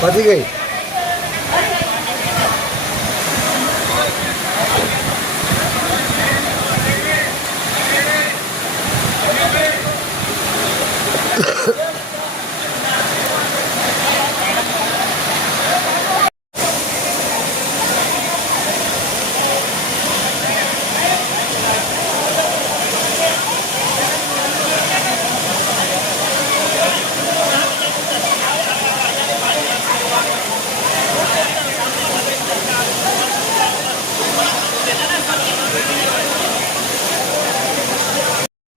પતી ગઈ.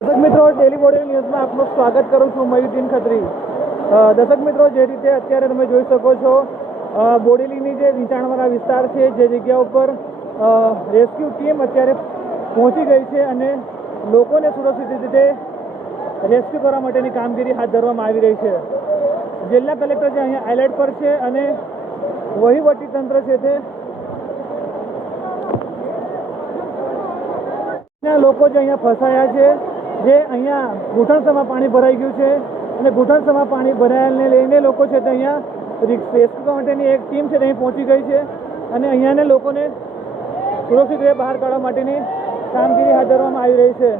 દર્શક મિત્રો, ડેલી બોડેલી ન્યૂઝમાં આપનું સ્વાગત કરું છું. મયુદ્દીન ખત્રી. દર્શક મિત્રો, જે રીતે અત્યારે તમે જોઈ શકો છો, બોડેલીની જે નીચાણવાળા વિસ્તાર છે, જે જગ્યા ઉપર રેસ્ક્યુ ટીમ અત્યારે પહોંચી ગઈ છે અને લોકોને સુરક્ષિત રીતે રેસ્ક્યુ કરવા માટેની કામગીરી હાથ ધરવામાં આવી રહી છે. જિલ્લા કલેક્ટર જે અહીંયા એલર્ટ પર છે અને વહીવટી તંત્ર છે તે લોકો જે અહીંયા ફસાયા છે, જે અહીંયા ઘૂંટણસમાં પાણી ભરાઈ ગયું છે અને ઘૂંટણસમાં પાણી ભરાયેલને લઈને લોકો છે તે અહીંયા રેસ્ક્યુ માટેની એક ટીમ છે તે અહીં પહોંચી ગઈ છે અને અહીંયાને લોકોને સુરક્ષિત રીતે બહાર કાઢવા માટેની કામગીરી હાથ ધરવામાં આવી રહી છે.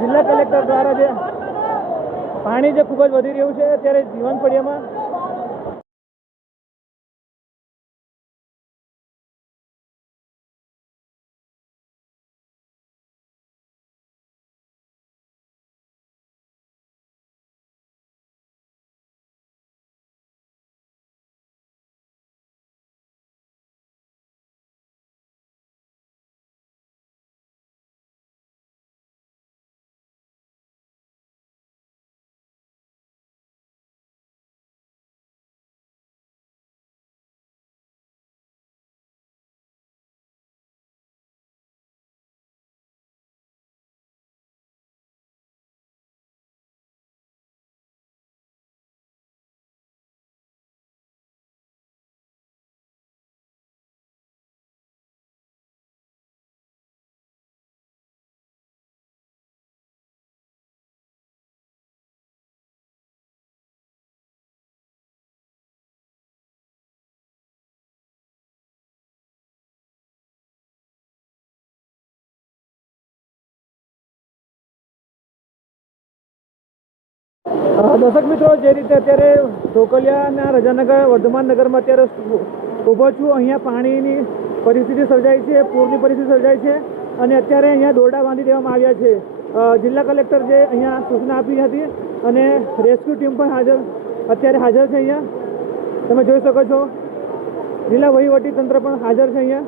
જિલ્લા કલેક્ટર દ્વારા જે પાણી જે ખૂબ જ વધી રહ્યું છે અત્યારે જીવન ફળિયામાં, દર્શક મિત્રો, જે રીતે અત્યારે ઢોકલિયાના રજાનગર વર્ધમાન નગરમાં અત્યારે ઊભો છું, અહીંયા પાણીની પરિસ્થિતિ સર્જાઈ છે, પૂરની પરિસ્થિતિ સર્જાઈ છે અને અત્યારે અહીંયા દોરડા બાંધી દેવામાં આવ્યા છે. જિલ્લા કલેક્ટર જે અહીંયા સૂચના આપી હતી અને રેસ્ક્યુ ટીમ પણ અત્યારે હાજર છે. અહીંયા તમે જોઈ શકો છો, જિલ્લા વહીવટી તંત્ર પણ હાજર છે. અહીંયા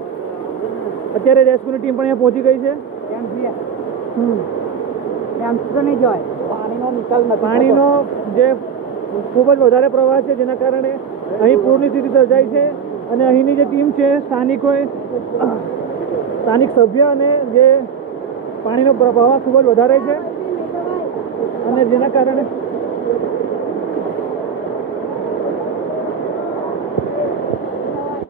અત્યારે રેસ્ક્યુની ટીમ પણ અહીંયા પહોંચી ગઈ છે. પાણીનો જે ખૂબ જ વધારે પ્રવાહ છે, જેના કારણે અહીં પૂરની સ્થિતિ સર્જાઈ છે અને અહીંની જે ટીમ છે, સ્થાનિક સભ્ય અને જે પાણીનો પ્રવાહ ખૂબ જ વધારે છે અને જેના કારણે